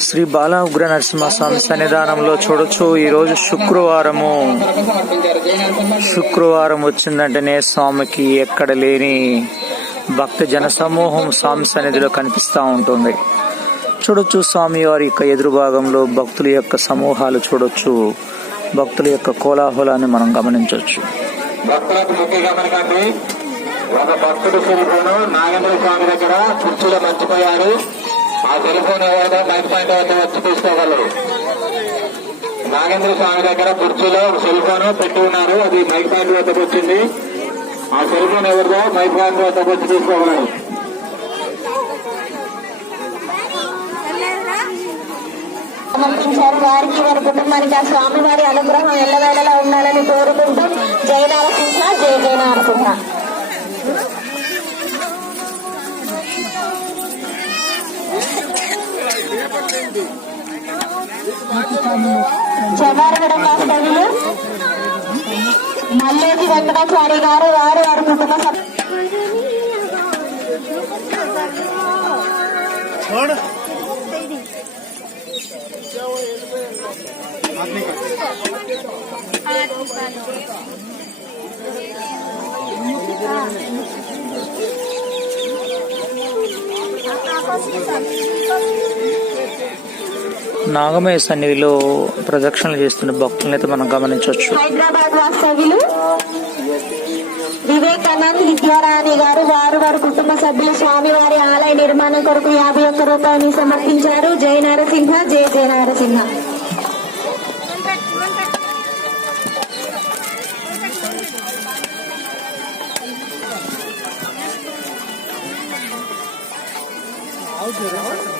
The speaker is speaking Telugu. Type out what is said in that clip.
శ్రీ బాల ఉగ్ర నరసింహస్వామి సన్నిధానంలో చూడొచ్చు. ఈరోజు శుక్రవారం వచ్చిందంటేనే స్వామికి ఎక్కడ లేని భక్త జన సమూహం స్వామి సన్నిధిలో కనిపిస్తూ ఉంటుంది. చూడొచ్చు స్వామి వారి యొక్క ఎదురు భాగంలో భక్తుల యొక్క సమూహాలు చూడొచ్చు. భక్తుల యొక్క కోలాహలాన్ని మనం గమనించవచ్చు. ఒక భక్తుడు సెల్ఫోను నాగేంద్ర స్వామి దగ్గర కుర్చీలో మర్చిపోయారు. ఆ సెల్ఫోన్ ఎవరిదో మైక్ పాయింట్ వద్ద వచ్చి తీసుకోగలరు. నాగేంద్ర స్వామి దగ్గర కుర్చీలో సెల్ఫోన్ పెట్టి ఉన్నారు. అది మైక్ పాయింట్ వద్దకు వచ్చింది. ఆ సెల్ఫోన్ ఎవరిదో మైక్ పాయింట్ వద్దకు వచ్చి తీసుకోగలరు. సమర్పించారు. వారికి వారి కుటుంబానికి ఆ స్వామి వారి అనుగ్రహం ఎల్లవేళలా ఉండాలని కోరుకుంటూ జై నారసింహ, జై జై నారసింహ. జవారగడ వాస్తవ్యులు మల్లేటి వెంకటాచారి గారు వారు వారి కుటుంబ నాగమయ్య సన్నిధిలో ప్రదక్షిణలు చేస్తున్న భక్తులను అయితే మనం గమనించవచ్చు. హైదరాబాద్ వాస్తవ్యులు వివేకానంద్ విద్యారాణి గారు వారు వారి కుటుంబ సభ్యులు స్వామివారి ఆలయ నిర్మాణం కొరకు 51 రూపాయలు సమర్పించారు. జై నారసింహ, జై జై నారసింహ. అవును.